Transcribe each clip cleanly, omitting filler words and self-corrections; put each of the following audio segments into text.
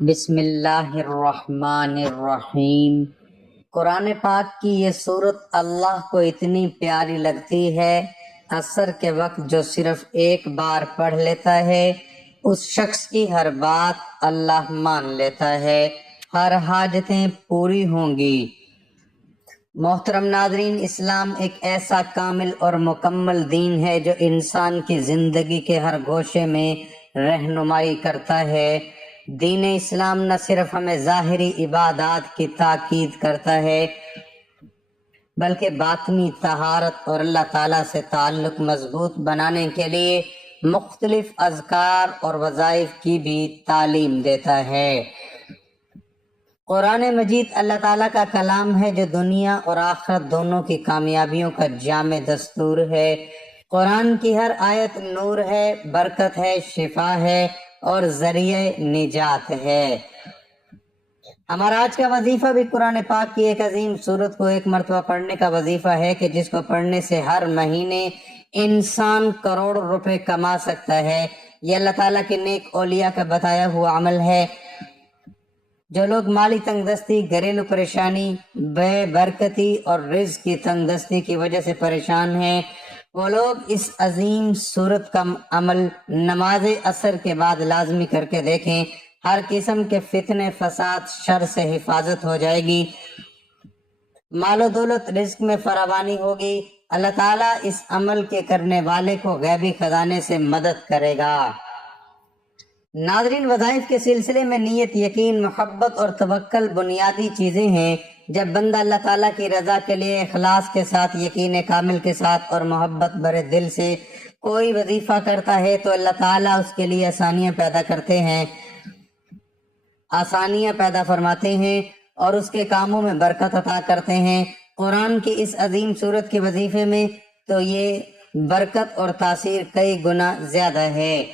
بسم اللہ الرحمن الرحیم۔ قرآن پاک کی یہ صورت اللہ کو اتنی پیاری لگتی ہے، عصر کے وقت جو صرف ایک بار پڑھ لیتا ہے اس شخص کی ہر بات اللہ مان لیتا ہے، ہر حاجتیں پوری ہوں گی۔ محترم ناظرین، اسلام ایک ایسا کامل اور مکمل دین ہے جو انسان کی زندگی کے ہر گوشے میں رہنمائی کرتا ہے۔ دین اسلام نہ صرف ہمیں ظاہری عبادات کی تاکید کرتا ہے بلکہ باطنی طہارت اور اللہ تعالیٰ سے تعلق مضبوط بنانے کے لیے مختلف اذکار اور وظائف کی بھی تعلیم دیتا ہے۔ قرآن مجید اللہ تعالیٰ کا کلام ہے جو دنیا اور آخرت دونوں کی کامیابیوں کا جامع دستور ہے۔ قرآن کی ہر آیت نور ہے، برکت ہے، شفا ہے اور ذریعہ نجات ہے۔ ہمارا آج کا وظیفہ بھی قرآن پاک کی ایک عظیم سورت کو ایک مرتبہ پڑھنے کا وظیفہ ہے کہ جس کو پڑھنے سے ہر مہینے انسان کروڑ روپے کما سکتا ہے۔ یہ اللہ تعالیٰ کے نیک اولیاء کا بتایا ہوا عمل ہے۔ جو لوگ مالی تنگ دستی، گھریلو پریشانی، بے برکتی اور رزق کی تنگ دستی کی وجہ سے پریشان ہیں، وہ لوگ اس عظیم سورت کا عمل نماز عصر کے بعد لازمی کر کے دیکھیں۔ ہر قسم کے فتنے، فساد، شر سے حفاظت ہو جائے گی، مال و دولت، رزق میں فراوانی ہوگی۔ اللہ تعالیٰ اس عمل کے کرنے والے کو غیبی خزانے سے مدد کرے گا۔ ناظرین، وظائف کے سلسلے میں نیت، یقین، محبت اور توکل بنیادی چیزیں ہیں۔ جب بندہ اللہ تعالیٰ کی رضا کے لیے اخلاص کے ساتھ، یقین کامل کے ساتھ اور محبت بھرے دل سے کوئی وظیفہ کرتا ہے تو اللہ تعالیٰ اس کے لیے آسانیاں پیدا کرتے ہیں، آسانیاں پیدا فرماتے ہیں اور اس کے کاموں میں برکت عطا کرتے ہیں۔ قرآن کی اس عظیم سورت کے وظیفے میں تو یہ برکت اور تاثیر کئی گنا زیادہ ہے۔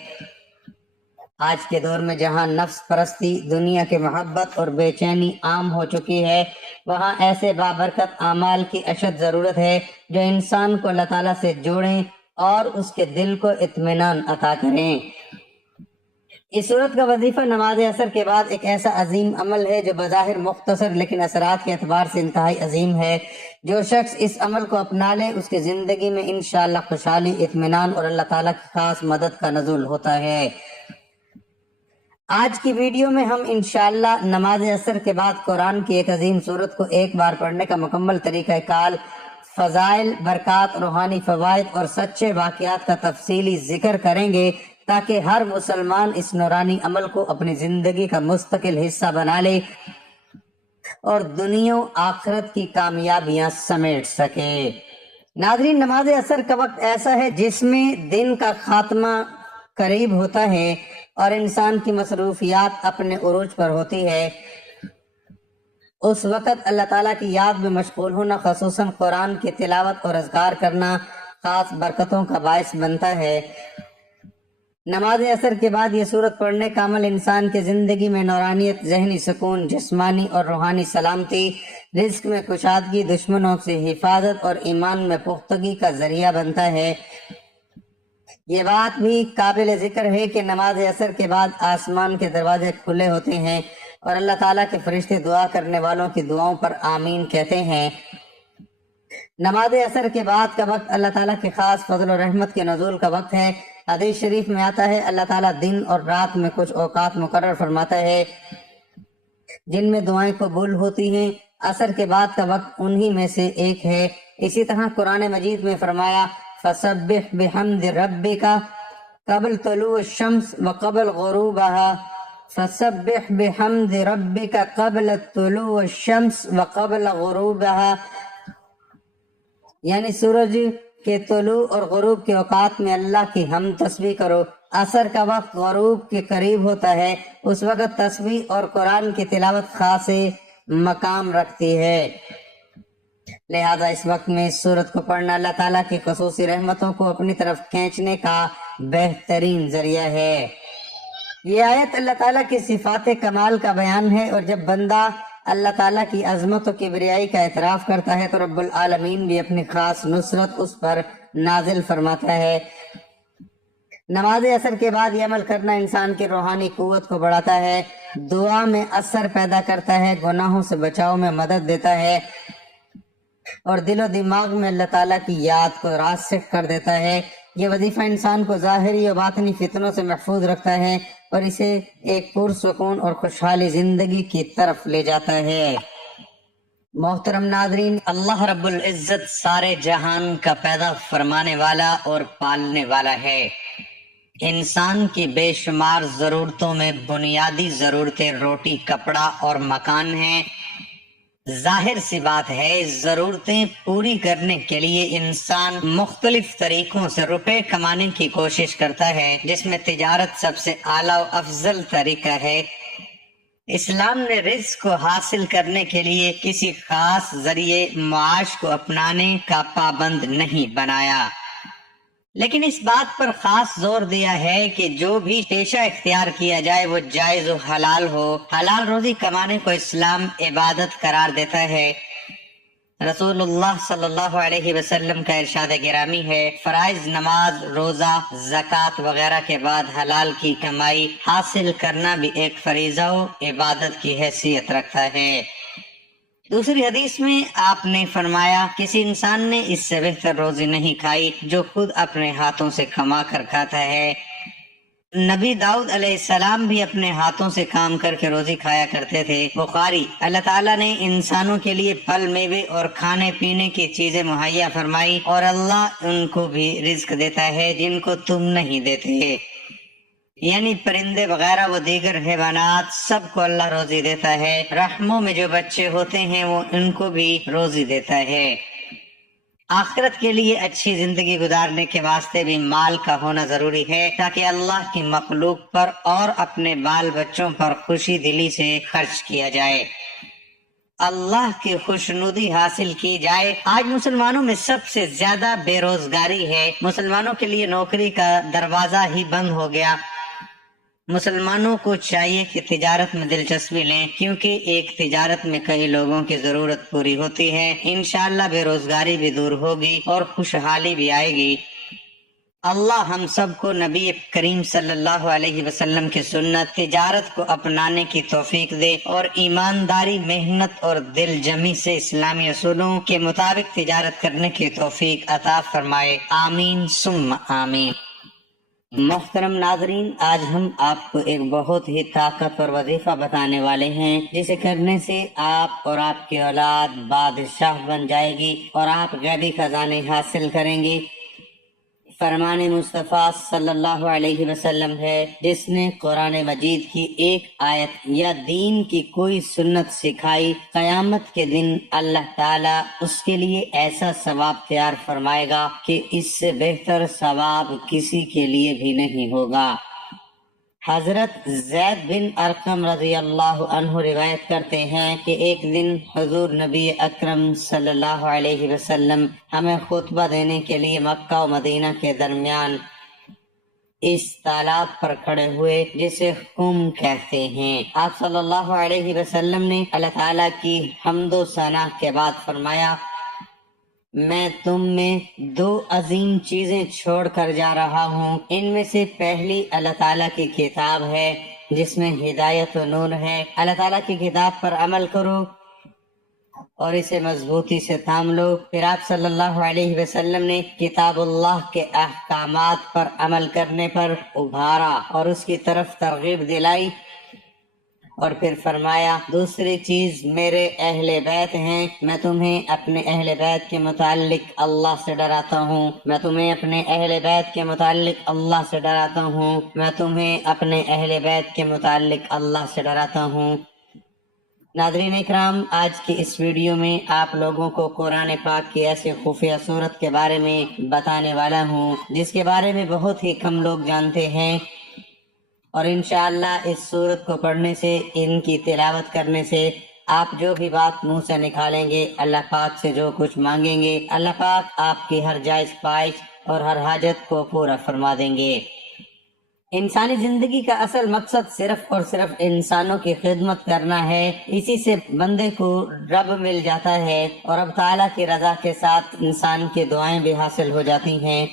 آج کے دور میں جہاں نفس پرستی، دنیا کی محبت اور بے چینی عام ہو چکی ہے، وہاں ایسے بابرکت اعمال کی اشد ضرورت ہے جو انسان کو اللہ تعالیٰ سے جوڑیں اور اس کے دل کو اطمینان عطا کریں۔ اس صورت کا وظیفہ نماز عصر کے بعد ایک ایسا عظیم عمل ہے جو بظاہر مختصر لیکن اثرات کے اعتبار سے انتہائی عظیم ہے۔ جو شخص اس عمل کو اپنا لے اس کی زندگی میں انشاءاللہ خوشحالی، اطمینان اور اللہ تعالیٰ کی خاص مدد کا نزول ہوتا ہے۔ آج کی ویڈیو میں ہم انشاءاللہ نماز عصر کے بعد قرآن کی ایک عظیم سورت کو ایک بار پڑھنے کا مکمل طریقہ کار، فضائل، برکات، روحانی فوائد اور سچے واقعات کا تفصیلی ذکر کریں گے تاکہ ہر مسلمان اس نورانی عمل کو اپنی زندگی کا مستقل حصہ بنا لے اور دنیا و آخرت کی کامیابیاں سمیٹ سکے۔ ناظرین، نماز عصر کا وقت ایسا ہے جس میں دن کا خاتمہ قریب ہوتا ہے اور انسان کی مصروفیات اپنے عروج پر ہوتی ہے۔ اس وقت اللہ تعالیٰ کی یاد میں مشغول ہونا، خصوصاً قرآن کی تلاوت اور اذکار کرنا خاص برکتوں کا باعث بنتا ہے۔ نماز عصر کے بعد یہ سورت پڑھنے کا عمل انسان کی زندگی میں نورانیت، ذہنی سکون، جسمانی اور روحانی سلامتی، رزق میں کشادگی، دشمنوں سے حفاظت اور ایمان میں پختگی کا ذریعہ بنتا ہے۔ یہ بات بھی قابل ذکر ہے کہ نماز عصر کے بعد آسمان کے دروازے کھلے ہوتے ہیں اور اللہ تعالیٰ کے فرشتے دعا کرنے والوں کی دعاؤں پر آمین کہتے ہیں۔ نماز عصر کے بعد کا وقت اللہ تعالیٰ کے خاص فضل و رحمت کے نزول کا وقت ہے۔ حدیث شریف میں آتا ہے اللہ تعالیٰ دن اور رات میں کچھ اوقات مقرر فرماتا ہے جن میں دعائیں قبول ہوتی ہیں۔ عصر کے بعد کا وقت انہی میں سے ایک ہے۔ اسی طرح قرآن مجید میں فرمایا فَسَبِّحْ بِحَمْدِ رَبِّكَ قبل طلوع الشمس وقبل غروبها فَسَبِّحْ بِحَمْدِ رَبِّكَ قبل طلوع الشمس وقبل غروبها، یعنی سورج کے طلوع اور غروب کے اوقات میں اللہ کی حمد تسبیح کرو۔ عصر کا وقت غروب کے قریب ہوتا ہے، اس وقت تسبیح اور قرآن کی تلاوت خاص مقام رکھتی ہے، لہذا اس وقت میں اس سورت کو پڑھنا اللہ تعالیٰ کی خصوصی رحمتوں کو اپنی طرف کھینچنے کا بہترین ذریعہ ہے۔ یہ آیت اللہ تعالیٰ کی صفات کمال کا بیان ہے اور جب بندہ اللہ تعالیٰ کی عظمت و کبریائی کا اعتراف کرتا ہے تو رب العالمین بھی اپنی خاص نصرت اس پر نازل فرماتا ہے۔ نماز اثر کے بعد یہ عمل کرنا انسان کی روحانی قوت کو بڑھاتا ہے، دعا میں اثر پیدا کرتا ہے، گناہوں سے بچاؤ میں مدد دیتا ہے اور دل و دماغ میں اللہ تعالیٰ کی یاد کو راسخ کر دیتا ہے۔ یہ وظیفہ انسان کو ظاہری اور باطنی فتنوں سے محفوظ رکھتا ہے اور اسے ایک پرسکون اور خوشحالی زندگی کی طرف لے جاتا ہے۔ محترم ناظرین، اللہ رب العزت سارے جہان کا پیدا فرمانے والا اور پالنے والا ہے۔ انسان کی بے شمار ضرورتوں میں بنیادی ضرورتیں روٹی، کپڑا اور مکان ہیں۔ ظاہر سی بات ہے، ضرورتیں پوری کرنے کے لیے انسان مختلف طریقوں سے روپے کمانے کی کوشش کرتا ہے، جس میں تجارت سب سے اعلیٰ و افضل طریقہ ہے۔ اسلام نے رزق کو حاصل کرنے کے لیے کسی خاص ذریعے معاش کو اپنانے کا پابند نہیں بنایا، لیکن اس بات پر خاص زور دیا ہے کہ جو بھی پیشہ اختیار کیا جائے وہ جائز و حلال ہو۔ حلال روزی کمانے کو اسلام عبادت قرار دیتا ہے۔ رسول اللہ صلی اللہ علیہ وسلم کا ارشاد گرامی ہے، فرائض نماز، روزہ، زکوٰۃ وغیرہ کے بعد حلال کی کمائی حاصل کرنا بھی ایک فریضہ و عبادت کی حیثیت رکھتا ہے۔ دوسری حدیث میں آپ نے فرمایا، کسی انسان نے اس سے بہتر روزی نہیں کھائی جو خود اپنے ہاتھوں سے کما کر کھاتا ہے۔ نبی داؤد علیہ السلام بھی اپنے ہاتھوں سے کام کر کے روزی کھایا کرتے تھے۔ بخاری، اللہ تعالیٰ نے انسانوں کے لیے پھل، میوے اور کھانے پینے کی چیزیں مہیا فرمائی اور اللہ ان کو بھی رزق دیتا ہے جن کو تم نہیں دیتے، یعنی پرندے وغیرہ و دیگر حیوانات، سب کو اللہ روزی دیتا ہے۔ رحموں میں جو بچے ہوتے ہیں وہ ان کو بھی روزی دیتا ہے۔ آخرت کے لیے اچھی زندگی گزارنے کے واسطے بھی مال کا ہونا ضروری ہے تاکہ اللہ کی مخلوق پر اور اپنے بال بچوں پر خوشی دلی سے خرچ کیا جائے، اللہ کی خوشنودی حاصل کی جائے۔ آج مسلمانوں میں سب سے زیادہ بے روزگاری ہے۔ مسلمانوں کے لیے نوکری کا دروازہ ہی بند ہو گیا۔ مسلمانوں کو چاہیے کہ تجارت میں دلچسپی لیں، کیونکہ ایک تجارت میں کئی لوگوں کی ضرورت پوری ہوتی ہے۔ انشاءاللہ بے روزگاری بھی دور ہوگی اور خوشحالی بھی آئے گی۔ اللہ ہم سب کو نبی کریم صلی اللہ علیہ وسلم کی سنت تجارت کو اپنانے کی توفیق دے اور ایمانداری، محنت اور دل جمی سے اسلامی اصولوں کے مطابق تجارت کرنے کی توفیق عطا فرمائے، آمین ثم آمین۔ محترم ناظرین، آج ہم آپ کو ایک بہت ہی طاقتور وظیفہ بتانے والے ہیں جسے کرنے سے آپ اور آپ کی اولاد بادشاہ بن جائے گی اور آپ غیبی خزانے حاصل کریں گی۔ فرمان مصطفیٰ صلی اللہ علیہ وسلم ہے، جس نے قرآن مجید کی ایک آیت یا دین کی کوئی سنت سکھائی، قیامت کے دن اللہ تعالیٰ اس کے لیے ایسا ثواب تیار فرمائے گا کہ اس سے بہتر ثواب کسی کے لیے بھی نہیں ہوگا۔ حضرت زید بن ارقم رضی اللہ عنہ روایت کرتے ہیں کہ ایک دن حضور نبی اکرم صلی اللہ علیہ وسلم ہمیں خطبہ دینے کے لیے مکہ و مدینہ کے درمیان اس تالاب پر کھڑے ہوئے جسے قم کہتے ہیں۔ آپ صلی اللہ علیہ وسلم نے اللہ تعالیٰ کی حمد و ثنا کے بعد فرمایا، میں تم میں دو عظیم چیزیں چھوڑ کر جا رہا ہوں، ان میں سے پہلی اللہ تعالیٰ کی کتاب ہے جس میں ہدایت و نور ہے۔ اللہ تعالیٰ کی کتاب پر عمل کرو اور اسے مضبوطی سے تھام لو۔ پھر آپ صلی اللہ علیہ وسلم نے کتاب اللہ کے احکامات پر عمل کرنے پر ابھارا اور اس کی طرف ترغیب دلائی، اور پھر فرمایا، دوسری چیز میرے اہل بیت ہیں، میں تمہیں اپنے اہل بیت کے متعلق اللہ سے ڈراتا ہوں، میں تمہیں اپنے اہل بیت کے متعلق اللہ سے ڈراتا ہوں، میں تمہیں اپنے اہل بیت کے متعلق اللہ سے ڈراتا ہوں۔ ناظرین اکرام، آج کی اس ویڈیو میں آپ لوگوں کو قرآن پاک کی ایسی خفیہ صورت کے بارے میں بتانے والا ہوں جس کے بارے میں بہت ہی کم لوگ جانتے ہیں، اور انشاءاللہ اس سورت کو پڑھنے سے، ان کی تلاوت کرنے سے آپ جو بھی بات منہ سے نکالیں گے، اللہ پاک سے جو کچھ مانگیں گے، اللہ پاک آپ کی ہر جائز خواہش اور ہر حاجت کو پورا فرما دیں گے۔ انسانی زندگی کا اصل مقصد صرف اور صرف انسانوں کی خدمت کرنا ہے، اسی سے بندے کو رب مل جاتا ہے اور رب تعالیٰ کی رضا کے ساتھ انسان کی دعائیں بھی حاصل ہو جاتی ہیں،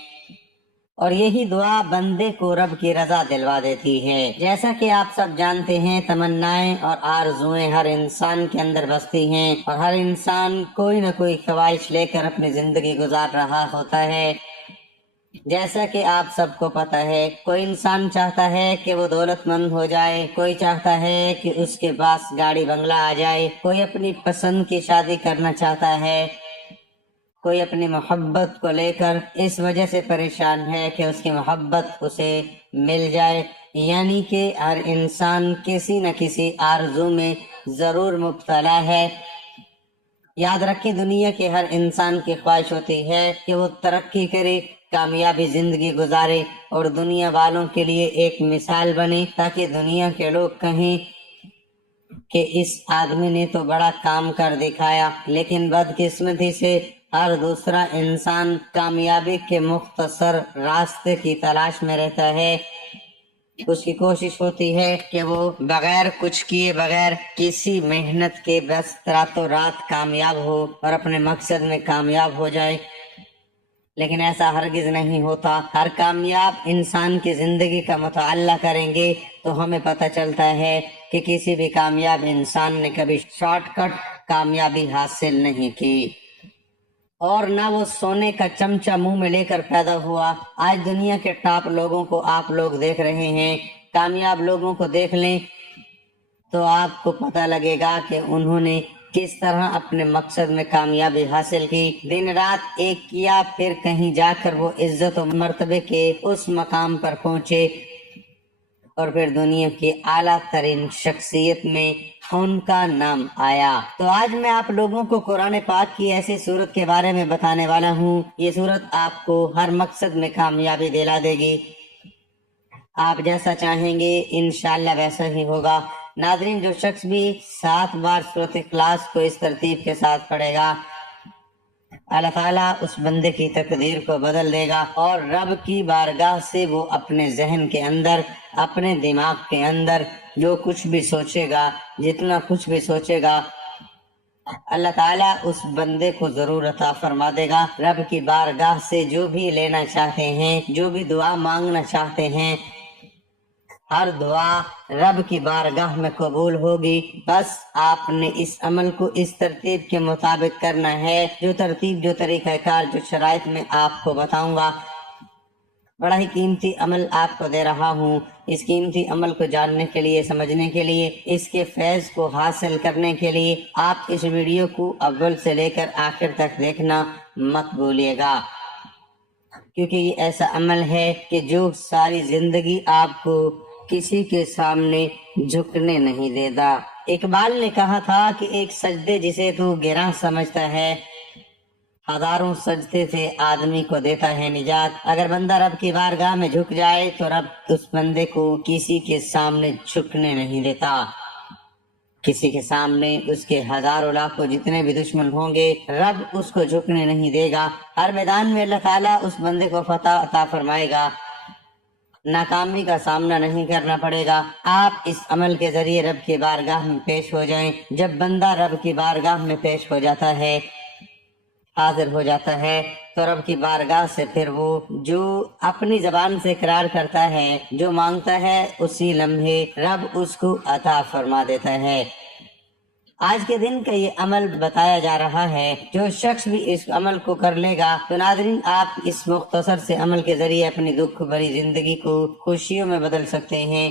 اور یہی دعا بندے کو رب کی رضا دلوا دیتی ہے۔ جیسا کہ آپ سب جانتے ہیں، تمنائیں اور آرزوئیں ہر انسان کے اندر بستی ہیں، اور ہر انسان کوئی نہ کوئی خواہش لے کر اپنی زندگی گزار رہا ہوتا ہے۔ جیسا کہ آپ سب کو پتہ ہے، کوئی انسان چاہتا ہے کہ وہ دولت مند ہو جائے، کوئی چاہتا ہے کہ اس کے پاس گاڑی بنگلہ آ جائے، کوئی اپنی پسند کی شادی کرنا چاہتا ہے، کوئی اپنی محبت کو لے کر اس وجہ سے پریشان ہے کہ اس کی محبت اسے مل جائے۔ یعنی کہ ہر انسان کسی نہ کسی آرزو میں ضرور مبتلا ہے۔ یاد رکھیں، دنیا کے ہر انسان کی خواہش ہوتی ہے کہ وہ ترقی کرے، کامیابی زندگی گزارے اور دنیا والوں کے لیے ایک مثال بنے، تاکہ دنیا کے لوگ کہیں کہ اس آدمی نے تو بڑا کام کر دکھایا۔ لیکن بدقسمتی سے ہر دوسرا انسان کامیابی کے مختصر راستے کی تلاش میں رہتا ہے۔ اس کی کوشش ہوتی ہے کہ وہ بغیر کچھ کیے، بغیر کسی محنت کے بس راتوں رات کامیاب ہو اور اپنے مقصد میں کامیاب ہو جائے، لیکن ایسا ہرگز نہیں ہوتا۔ ہر کامیاب انسان کی زندگی کا مطالعہ کریں گے تو ہمیں پتہ چلتا ہے کہ کسی بھی کامیاب انسان نے کبھی شارٹ کٹ کامیابی حاصل نہیں کی، اور نہ وہ سونے کا چمچہ منہ میں لے کر پیدا ہوا۔ آج دنیا کے ٹاپ لوگوں کو آپ لوگ دیکھ رہے ہیں، کامیاب لوگوں کو دیکھ لیں تو آپ کو پتہ لگے گا کہ انہوں نے کس طرح اپنے مقصد میں کامیابی حاصل کی، دن رات ایک کیا، پھر کہیں جا کر وہ عزت و مرتبے کے اس مقام پر پہنچے، اور پھر دنیا کی اعلیٰ ترین شخصیت میں ان کا نام آیا۔ تو آج میں آپ لوگوں کو قرآن پاک کی ایسی صورت کے بارے میں بتانے والا ہوں۔ یہ صورت آپ کو ہر مقصد میں کامیابی دلا دے گی، آپ جیسا چاہیں گے انشاءاللہ ویسا ہی ہوگا۔ ناظرین، جو شخص بھی 7 بار سورۃ اخلاص کو اس ترتیب کے ساتھ پڑھے گا، اللہ تعالیٰ اس بندے کی تقدیر کو بدل دے گا، اور رب کی بارگاہ سے وہ اپنے ذہن کے اندر، اپنے دماغ کے اندر جو کچھ بھی سوچے گا، جتنا کچھ بھی سوچے گا، اللہ تعالیٰ اس بندے کو ضرور عطا فرما دے گا۔ رب کی بارگاہ سے جو بھی لینا چاہتے ہیں، جو بھی دعا مانگنا چاہتے ہیں، ہر دعا رب کی بارگاہ میں قبول ہوگی۔ بس آپ نے اس عمل کو اس ترتیب کے مطابق کرنا ہے، جو ترتیب، جو طریقہ کار، جو شرائط میں آپ کو بتاؤں گا۔ بڑا ہی قیمتی عمل آپ کو دے رہا ہوں۔ اس قیمتی عمل کو جاننے کے لیے، سمجھنے کے لیے، اس کے فیض کو حاصل کرنے کے لیے آپ اس ویڈیو کو اول سے لے کر آخر تک دیکھنا مت بھولیے گا، کیونکہ یہ ایسا عمل ہے کہ جو ساری زندگی آپ کو کسی کے سامنے جھکنے نہیں دیتا۔ اقبال نے کہا تھا کہ ایک سجدے جسے تو گراں سمجھتا ہے، ہزاروں سجدے سے آدمی کو دیتا ہے نجات۔ اگر بندہ رب کی بارگاہ میں جھک جائے تو رب اس بندے کو کسی کے سامنے جھکنے نہیں دیتا۔ کسی کے سامنے اس کے ہزاروں لاکھوں جتنے بھی دشمن ہوں گے، رب اس کو جھکنے نہیں دے گا۔ ہر میدان میں اللہ تعالیٰ اس بندے کو فتح عطا فرمائے گا، ناکامی کا سامنا نہیں کرنا پڑے گا۔ آپ اس عمل کے ذریعے رب کی بارگاہ میں پیش ہو جائیں۔ جب بندہ رب کی بارگاہ میں پیش ہو جاتا ہے، حاضر ہو جاتا ہے، تو رب کی بارگاہ سے پھر وہ جو اپنی زبان سے اقرار کرتا ہے، جو مانگتا ہے، اسی لمحے رب اس کو عطا فرما دیتا ہے۔ آج کے دن کا یہ عمل بتایا جا رہا ہے، جو شخص بھی اس عمل کو کر لے گا تو ناظرین، آپ اس مختصر سے عمل کے ذریعے اپنی دکھ بھری زندگی کو خوشیوں میں بدل سکتے ہیں،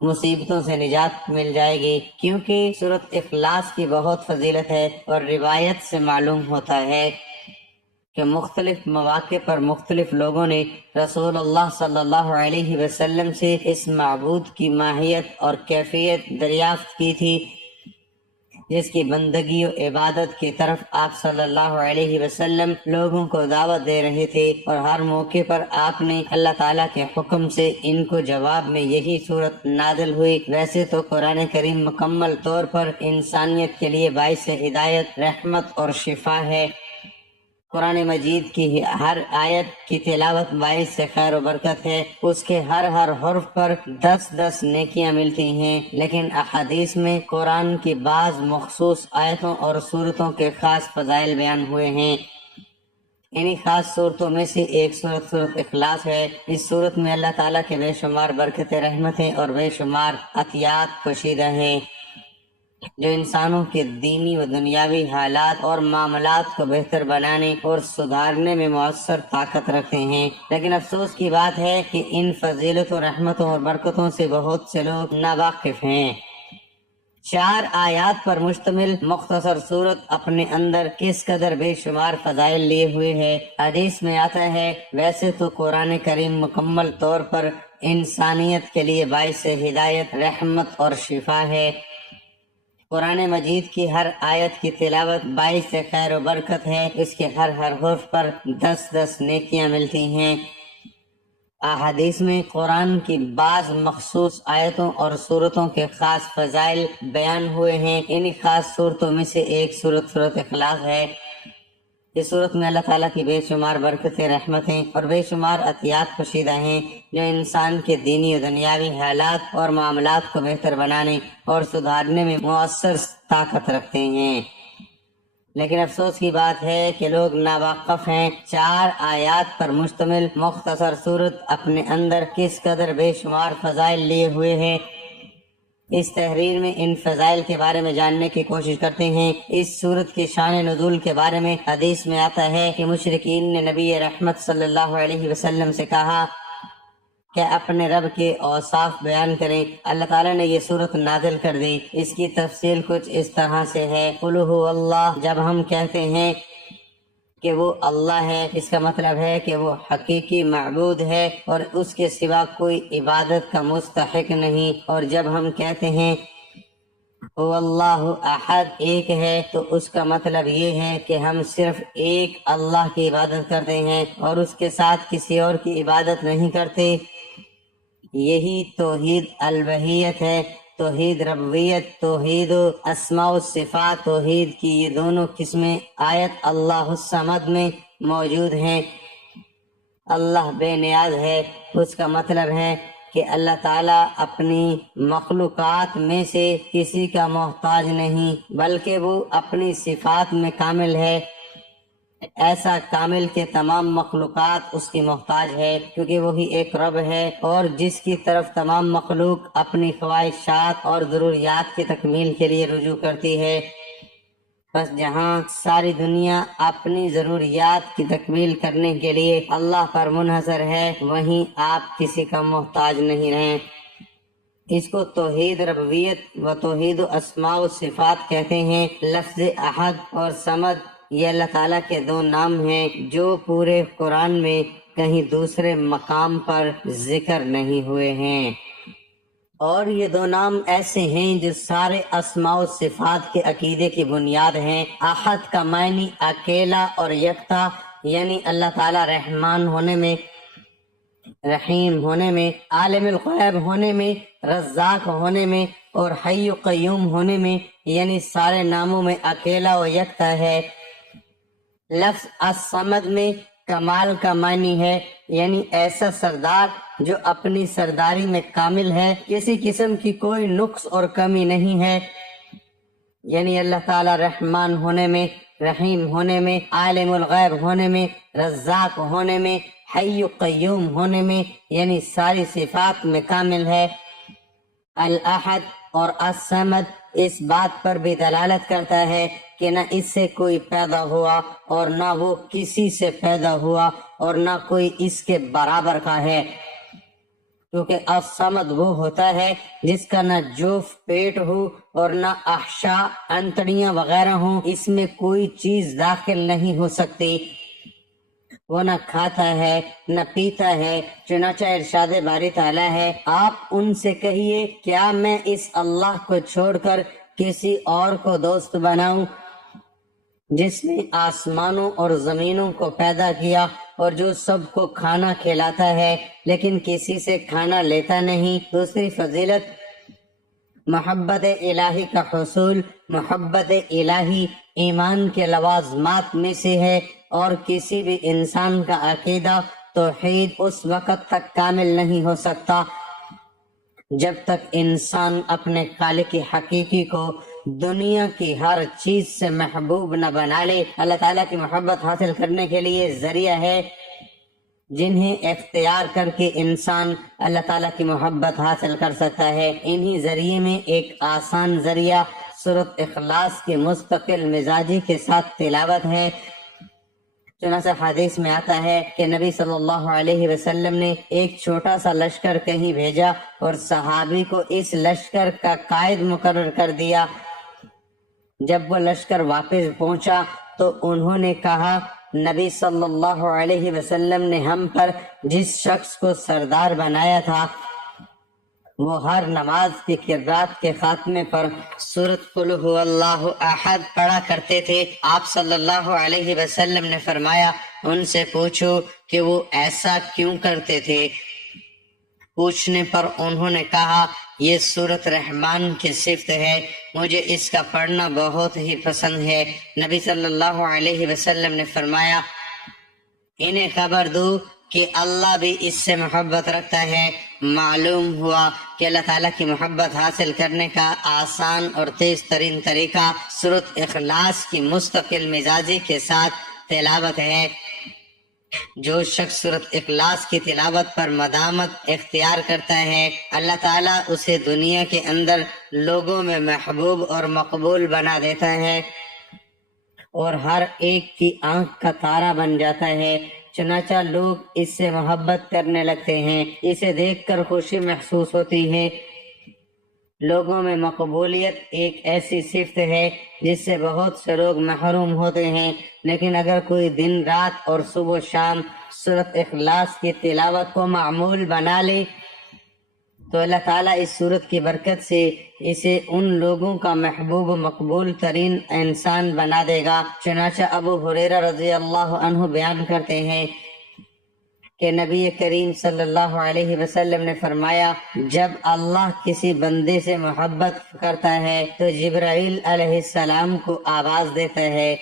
مصیبتوں سے نجات مل جائے گی، کیونکہ سورۃ اخلاص کی بہت فضیلت ہے، اور روایت سے معلوم ہوتا ہے کہ مختلف مواقع پر مختلف لوگوں نے رسول اللہ صلی اللہ علیہ وسلم سے اس معبود کی ماہیت اور کیفیت دریافت کی تھی، جس کی بندگی و عبادت کی طرف آپ صلی اللہ علیہ وسلم لوگوں کو دعوت دے رہے تھے، اور ہر موقع پر آپ نے اللہ تعالیٰ کے حکم سے ان کو جواب میں یہی صورت نازل ہوئی۔ ویسے تو قرآن کریم مکمل طور پر انسانیت کے لیے باعث ہدایت، رحمت اور شفا ہے۔ قرآن مجید کی ہر آیت کی تلاوت باعث سے خیر و برکت ہے، اس کے ہر حرف پر 10 نیکیاں ملتی ہیں، لیکن احادیث میں قرآن کی بعض مخصوص آیتوں اور سورتوں کے خاص فضائل بیان ہوئے ہیں۔ انہی خاص صورتوں میں سے ایک صورت اخلاص ہے۔ اس صورت میں اللہ تعالیٰ کے بے شمار برکتیں، رحمتیں اور بے شمار عطیات پوشیدہ ہیں جو انسانوں کے دینی و دنیاوی حالات اور معاملات کو بہتر بنانے اور سدھارنے میں مؤثر طاقت رکھتے ہیں۔ لیکن افسوس کی بات ہے کہ ان فضیلتوں، رحمتوں اور برکتوں سے بہت سے لوگ ناواقف ہیں۔ 4 آیات پر مشتمل مختصر صورت اپنے اندر کس قدر بے شمار فضائل لیے ہوئے ہے۔ حدیث میں آتا ہے، ویسے تو قرآن کریم مکمل طور پر انسانیت کے لیے باعث ہدایت، رحمت اور شفا ہے۔ قرآن مجید کی ہر آیت کی تلاوت باعث خیر و برکت ہے، اس کے ہر حرف پر 10 نیکیاں ملتی ہیں۔ احادیث میں قرآن کی بعض مخصوص آیتوں اور صورتوں کے خاص فضائل بیان ہوئے ہیں۔ انہی خاص صورتوں میں سے ایک صورت اخلاص ہے۔ اس صورت میں اللہ تعالیٰ کی بے شمار برکتیں، رحمتیں اور بے شمار عطیات پوشیدہ ہیں جو انسان کے دینی و دنیاوی حالات اور معاملات کو بہتر بنانے اور سدھارنے میں مؤثر طاقت رکھتے ہیں۔ لیکن افسوس کی بات ہے کہ لوگ ناواقف ہیں۔ 4 آیات پر مشتمل مختصر صورت اپنے اندر کس قدر بے شمار فضائل لیے ہوئے ہے۔ اس تحریر میں ان فضائل کے بارے میں جاننے کی کوشش کرتے ہیں۔ اس صورت کی شان نزول کے بارے میں حدیث میں آتا ہے کہ مشرکین نے نبی رحمت صلی اللہ علیہ وسلم سے کہا کہ اپنے رب کے اوصاف بیان کریں۔ اللہ تعالیٰ نے یہ صورت نازل کر دی۔ اس کی تفصیل کچھ اس طرح سے ہے، قُلْ هُوَ اللَّهُ، جب ہم کہتے ہیں کہ وہ اللہ ہے، اس کا مطلب ہے کہ وہ حقیقی معبود ہے اور اس کے سوا کوئی عبادت کا مستحق نہیں۔ اور جب ہم کہتے ہیں هُوَ اللَّهُ احد، ایک ہے، تو اس کا مطلب یہ ہے کہ ہم صرف ایک اللہ کی عبادت کرتے ہیں اور اس کے ساتھ کسی اور کی عبادت نہیں کرتے۔ یہی توحید الوہیت ہے۔ توحید ربویت، توحید اسماء و صفات، توحید کی یہ دونوں قسمیں آیت اللہ الصمد میں موجود ہیں۔ اللہ بے نیاز ہے، اس کا مطلب ہے کہ اللہ تعالیٰ اپنی مخلوقات میں سے کسی کا محتاج نہیں، بلکہ وہ اپنی صفات میں کامل ہے، ایسا کامل کہ تمام مخلوقات اس کی محتاج ہے، کیونکہ وہی ایک رب ہے اور جس کی طرف تمام مخلوق اپنی خواہشات اور ضروریات کی تکمیل کے لیے رجوع کرتی ہے۔ بس جہاں ساری دنیا اپنی ضروریات کی تکمیل کرنے کے لیے اللہ پر منحصر ہے، وہیں آپ کسی کا محتاج نہیں رہیں۔ اس کو توحید ربویت و توحید اسماء و صفات کہتے ہیں۔ لفظ احد اور صمد یہ اللہ تعالیٰ کے 2 نام ہیں جو پورے قرآن میں کہیں دوسرے مقام پر ذکر نہیں ہوئے ہیں، اور یہ 2 نام ایسے ہیں جو سارے اسماء و صفات کے عقیدے کی بنیاد ہیں۔ احد کا معنی اکیلا اور یکتا، یعنی اللہ تعالیٰ رحمان ہونے میں، رحیم ہونے میں، عالم الغیب ہونے میں، رزاق ہونے میں اور حی و قیوم ہونے میں، یعنی سارے ناموں میں اکیلا و یکتا ہے۔ لفظ الصمد میں کمال کا معنی ہے، یعنی ایسا سردار جو اپنی سرداری میں کامل ہے، کسی قسم کی کوئی نقص اور کمی نہیں ہے، یعنی اللہ تعالیٰ رحمان ہونے میں، رحیم ہونے میں، عالم الغیب ہونے میں، رزاق ہونے میں، حی و قیوم ہونے میں، یعنی ساری صفات میں کامل ہے۔ الاحد اور الصمد اس بات پر بھی دلالت کرتا ہے کہ نہ اس سے کوئی پیدا ہوا اور نہ وہ کسی سے پیدا ہوا اور نہ کوئی اس کے برابر کا ہے، کیونکہ الصمد وہ ہوتا ہے جس کا نہ جوف پیٹ ہو اور نہ احشاء انتڑیاں وغیرہ ہوں، اس میں کوئی چیز داخل نہیں ہو سکتی، وہ نہ کھاتا ہے نہ پیتا ہے۔ چنانچہ ارشاد باری تعالیٰ ہے، آپ ان سے کہیے کیا میں اس اللہ کو چھوڑ کر کسی اور کو دوست بناؤں جس نے آسمانوں اور زمینوں کو پیدا کیا اور جو سب کو کھانا کھلاتا ہے لیکن کسی سے کھانا لیتا نہیں۔ دوسری فضیلت محبت الہی کا حصول۔ محبت الہی ایمان کے لوازمات میں سے ہے اور کسی بھی انسان کا عقیدہ توحید اس وقت تک کامل نہیں ہو سکتا جب تک انسان اپنے خالق حقیقی کو دنیا کی ہر چیز سے محبوب نہ بنا لے۔ اللہ تعالیٰ کی محبت حاصل کرنے کے لیے ذریعہ ہے جنہیں اختیار کر کے انسان اللہ تعالیٰ کی محبت حاصل کر سکتا ہے۔ انہی ذریعے میں ایک آسان ذریعہ سورۃ اخلاص کے مستقل مزاجی کے ساتھ تلاوت ہے۔ چنانچہ حدیث میں آتا ہے کہ نبی صلی اللہ علیہ وسلم نے ایک چھوٹا سا لشکر کہیں بھیجا اور صحابی کو اس لشکر کا قائد مقرر کر دیا۔ جب وہ لشکر واپس پہنچا تو انہوں نے کہا، نبی صلی اللہ علیہ وسلم نے ہم پر جس شخص کو سردار بنایا تھا وہ ہر نماز کی قرات کے خاتمے پر سورۃ قل ھو اللہ احد پڑھا کرتے تھے۔ آپ صلی اللہ علیہ وسلم نے فرمایا، ان سے پوچھو کہ وہ ایسا کیوں کرتے تھے۔ پوچھنے پر انہوں نے کہا، یہ سورۃ رحمان کی صفت ہے، مجھے اس کا پڑھنا بہت ہی پسند ہے۔ نبی صلی اللہ علیہ وسلم نے فرمایا، انہیں خبر دو کہ اللہ بھی اس سے محبت رکھتا ہے۔ معلوم ہوا کہ اللہ تعالیٰ کی محبت حاصل کرنے کا آسان اور تیز ترین طریقہ سورۃ اخلاص کی مستقل مزاجی کے ساتھ تلاوت ہے۔ جو شخص سورۃ اخلاص کی تلاوت پر مدامت اختیار کرتا ہے، اللہ تعالیٰ اسے دنیا کے اندر لوگوں میں محبوب اور مقبول بنا دیتا ہے اور ہر ایک کی آنکھ کا تارا بن جاتا ہے۔ چنانچہ لوگ اس سے محبت کرنے لگتے ہیں، اسے دیکھ کر خوشی محسوس ہوتی ہے۔ لوگوں میں مقبولیت ایک ایسی صفت ہے جس سے بہت سے لوگ محروم ہوتے ہیں، لیکن اگر کوئی دن رات اور صبح و شام سورۃ اخلاص کی تلاوت کو معمول بنا لے تو اللہ تعالیٰ اس سورت کی برکت سے اسے ان لوگوں کا محبوب و مقبول ترین انسان بنا دے گا۔ چنانچہ ابو ہریرہ رضی اللہ عنہ بیان کرتے ہیں کہ نبی کریم صلی اللہ علیہ وسلم نے فرمایا، جب اللہ کسی بندے سے محبت کرتا ہے تو جبرائیل علیہ السلام کو آواز دیتا ہے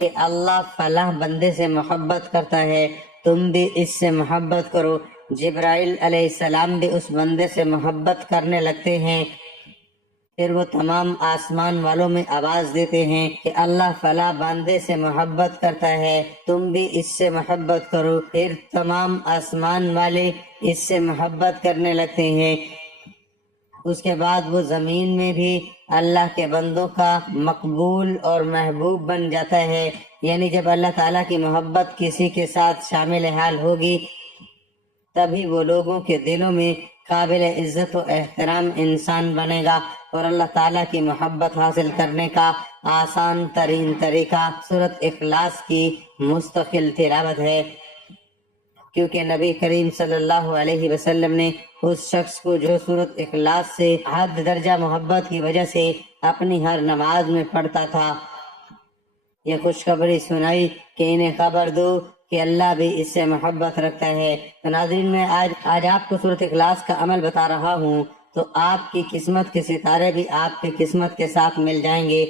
کہ اللہ فلاں بندے سے محبت کرتا ہے، تم بھی اس سے محبت کرو۔ جبرائیل علیہ السلام بھی اس بندے سے محبت کرنے لگتے ہیں، پھر وہ تمام آسمان والوں میں آواز دیتے ہیں کہ اللہ فلاں بندے سے محبت کرتا ہے، تم بھی اس سے محبت کرو۔ پھر تمام آسمان والے اس سے محبت کرنے لگتے ہیں۔ اس کے بعد وہ زمین میں بھی اللہ کے بندوں کا مقبول اور محبوب بن جاتا ہے۔ یعنی جب اللہ تعالیٰ کی محبت کسی کے ساتھ شامل حال ہوگی تبھی وہ لوگوں کے دلوں میں قابل عزت و احترام انسان بنے گا، اور اللہ تعالیٰ کی محبت حاصل کرنے کا آسان ترین طریقہ سورۃ اخلاص کی مستقل تلاوت ہے، کیونکہ نبی کریم صلی اللہ علیہ وسلم نے اس شخص کو جو سورۃ اخلاص سے حد درجہ محبت کی وجہ سے اپنی ہر نماز میں پڑھتا تھا، یہ خوشخبری سنائی کہ انہیں خبر دو کہ اللہ بھی اس سے محبت رکھتا ہے۔ تو ناظرین، میں آج آپ کو سورۃ اخلاص کا عمل بتا رہا ہوں تو آپ کی قسمت کے ستارے بھی آپ کی قسمت کے ساتھ مل جائیں گے۔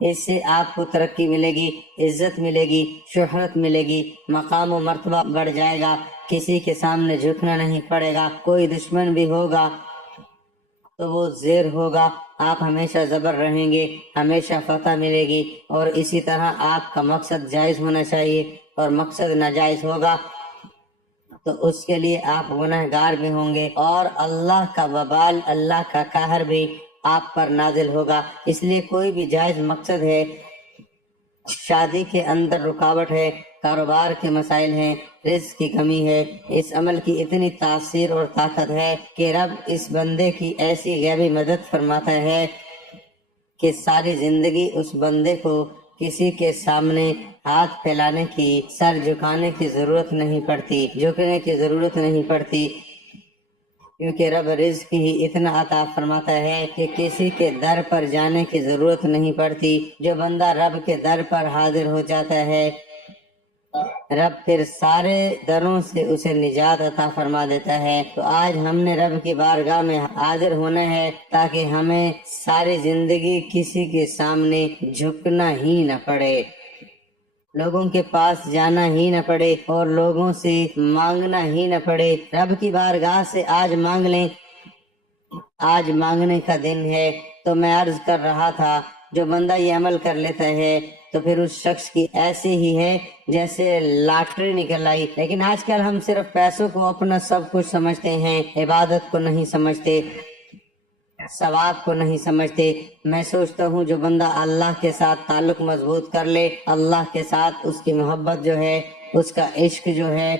اس سے آپ کو ترقی ملے گی، عزت ملے گی، شہرت ملے گی، مقام و مرتبہ بڑھ جائے گا، کسی کے سامنے جھکنا نہیں پڑے گا، کوئی دشمن بھی ہوگا تو وہ زیر ہوگا، آپ ہمیشہ زبر رہیں گے، ہمیشہ فتح ملے گی، اور اسی طرح آپ کا مقصد جائز ہونا چاہیے، اور مقصد ناجائز ہوگا تو اس کے لیے آپ گنہگار بھی ہوں گے، اور اللہ کا وبال، اللہ کا قہر بھی آپ پر نازل ہوگا۔ اس لیے کوئی بھی جائز مقصد ہے، شادی کے اندر رکاوٹ ہے، کاروبار کے مسائل ہیں، رزق کی کمی ہے، اس عمل کی اتنی تاثیر اور طاقت ہے کہ رب اس بندے کی ایسی غیبی مدد فرماتا ہے کہ ساری زندگی اس بندے کو کسی کے سامنے ہاتھ پھیلانے کی، سر جھکانے کی ضرورت نہیں پڑتی، جھکنے کی ضرورت نہیں پڑتی، کیونکہ رب رزق ہی اتنا عطا فرماتا ہے کہ کسی کے در پر جانے کی ضرورت نہیں پڑتی۔ جو بندہ رب کے در پر حاضر ہو جاتا ہے، رب پھر سارے دروں سے اسے نجات عطا فرما دیتا ہے۔ تو آج ہم نے رب کی بارگاہ میں حاضر ہونا ہے تاکہ ہمیں ساری زندگی کسی کے سامنے جھکنا ہی نہ پڑے، لوگوں کے پاس جانا ہی نہ پڑے، اور لوگوں سے مانگنا ہی نہ پڑے۔ رب کی بارگاہ سے آج مانگ لیں، آج مانگنے کا دن ہے۔ تو میں عرض کر رہا تھا جو بندہ یہ عمل کر لیتا ہے تو پھر اس شخص کی ایسے ہی ہے جیسے لاٹری نکل آئی۔ لیکن آج کل ہم صرف پیسوں کو اپنا سب کچھ سمجھتے ہیں، عبادت کو نہیں سمجھتے، ثواب کو نہیں سمجھتے۔ میں سوچتا ہوں جو بندہ اللہ کے ساتھ تعلق مضبوط کر لے، اللہ کے ساتھ اس کی محبت جو ہے، اس کا عشق جو ہے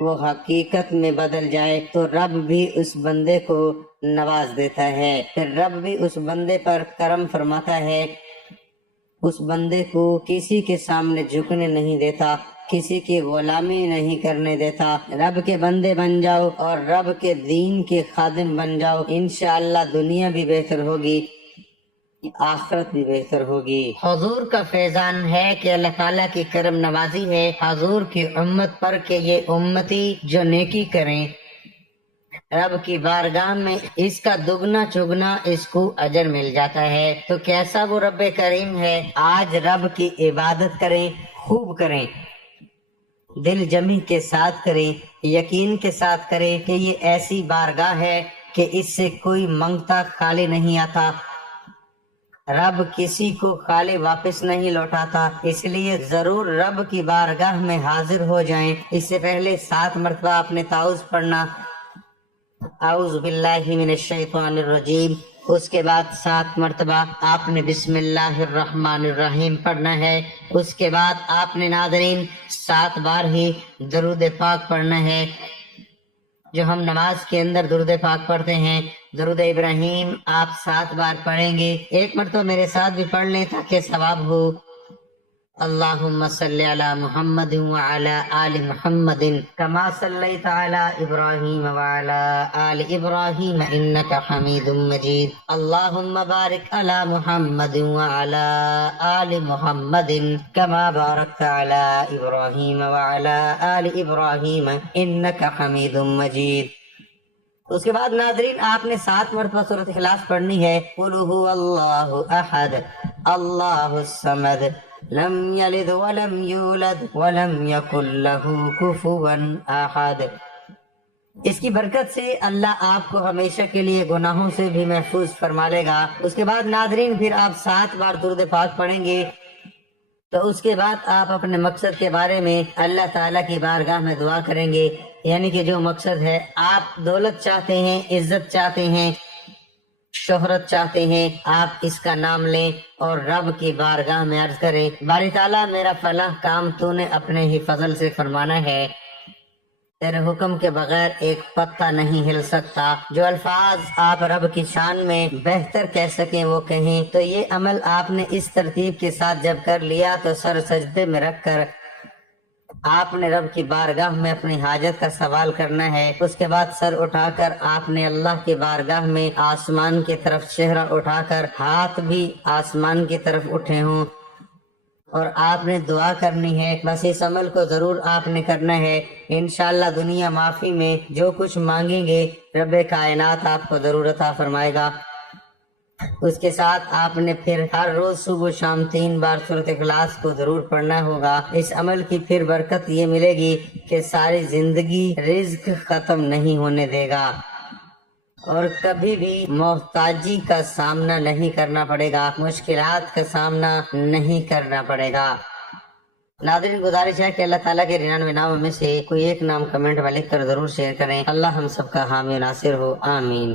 وہ حقیقت میں بدل جائے تو رب بھی اس بندے کو نواز دیتا ہے، پھر رب بھی اس بندے پر کرم فرماتا ہے، اس بندے کو کسی کے سامنے جھکنے نہیں دیتا، کسی کی غلامی نہیں کرنے دیتا۔ رب کے بندے بن جاؤ اور رب کے دین کے خادم بن جاؤ، انشاءاللہ دنیا بھی بہتر ہوگی، آخرت بھی بہتر ہوگی۔ حضور کا فیضان ہے کہ اللہ تعالیٰ کی کرم نوازی ہے حضور کی امت پر کہ یہ امتی جو نیکی کریں رب کی بارگاہ میں اس کا دگنا چگنا اس کو اجر مل جاتا ہے۔ تو کیسا وہ رب کریم ہے، آج رب کی عبادت کریں، خوب کریں، دل جمی کے ساتھ کریں، یقین کے ساتھ کریں کہ یہ ایسی بارگاہ ہے کہ اس سے کوئی منگتا خالی نہیں آتا، رب کسی کو خالی واپس نہیں لوٹاتا، اس لیے ضرور رب کی بارگاہ میں حاضر ہو جائیں۔ اس سے پہلے 7 مرتبہ آپ نے تعوذ پڑھنا، اعوذ باللہ من الشیطان الرجیم، اس کے بعد 7 مرتبہ آپ نے بسم اللہ الرحمن الرحیم پڑھنا ہے، اس کے بعد آپ نے ناظرین 7 بار ہی درود پاک پڑھنا ہے۔ جو ہم نماز کے اندر درود پاک پڑھتے ہیں، درود ابراہیم آپ 7 بار پڑھیں گے، 1 مرتبہ میرے ساتھ بھی پڑھ لیں تاکہ ثواب ہو۔ اللہم صلی علی محمد وعلی آل محمد کما صلیت علی ابراہیم وعلی آل ابراہیم انکا حمید مجید، اللہم بارک علی محمد وعلی آل محمد کما بارکت علی ابراہیم وعلی آل ابراہیم انکا حمید مجید۔ اس کے بعد ناظرین آپ نے 7 مرتبہ سورۃ اخلاص پڑھنی ہے، قل هو اللہ احد اللہ الصمد لم یلد ولم یولد ولم یکن له کفوا احد۔ اس کی برکت سے اللہ آپ کو ہمیشہ کے لیے گناہوں سے بھی محفوظ فرما لے گا۔ اس کے بعد ناظرین پھر آپ 7 بار درود پاک پڑھیں گے، تو اس کے بعد آپ اپنے مقصد کے بارے میں اللہ تعالیٰ کی بارگاہ میں دعا کریں گے، یعنی کہ جو مقصد ہے، آپ دولت چاہتے ہیں، عزت چاہتے ہیں، شہرت چاہتے ہیں، آپ اس کا نام لیں اور رب کی بارگاہ میں عرض کریں، باری تعالیٰ میرا فلاں کام تو نے اپنے ہی فضل سے فرمانا ہے، تیرے حکم کے بغیر ایک پتہ نہیں ہل سکتا۔ جو الفاظ آپ رب کی شان میں بہتر کہہ سکیں وہ کہیں۔ تو یہ عمل آپ نے اس ترتیب کے ساتھ جب کر لیا تو سر سجدے میں رکھ کر آپ نے رب کی بارگاہ میں اپنی حاجت کا سوال کرنا ہے۔ اس کے بعد سر اٹھا کر آپ نے اللہ کی بارگاہ میں آسمان کی طرف چہرہ اٹھا کر ہاتھ بھی آسمان کی طرف اٹھے ہوں اور آپ نے دعا کرنی ہے۔ بس اس عمل کو ضرور آپ نے کرنا ہے، انشاءاللہ دنیا معافی میں جو کچھ مانگیں گے رب کائنات آپ کو ضرور عطا فرمائے گا۔ اس کے ساتھ آپ نے پھر ہر روز صبح شام 3 بار سورۃ اخلاص کو ضرور پڑھنا ہوگا۔ اس عمل کی پھر برکت یہ ملے گی کہ ساری زندگی رزق ختم نہیں ہونے دے گا اور کبھی بھی محتاجی کا سامنا نہیں کرنا پڑے گا، مشکلات کا سامنا نہیں کرنا پڑے گا۔ ناظرین گزارش ہے کہ اللہ تعالیٰ کے 99 ناموں میں سے کوئی ایک نام کمنٹ میں لکھ کر ضرور شیئر کریں۔ اللہ ہم سب کا حامی و ناصر ہو، آمین۔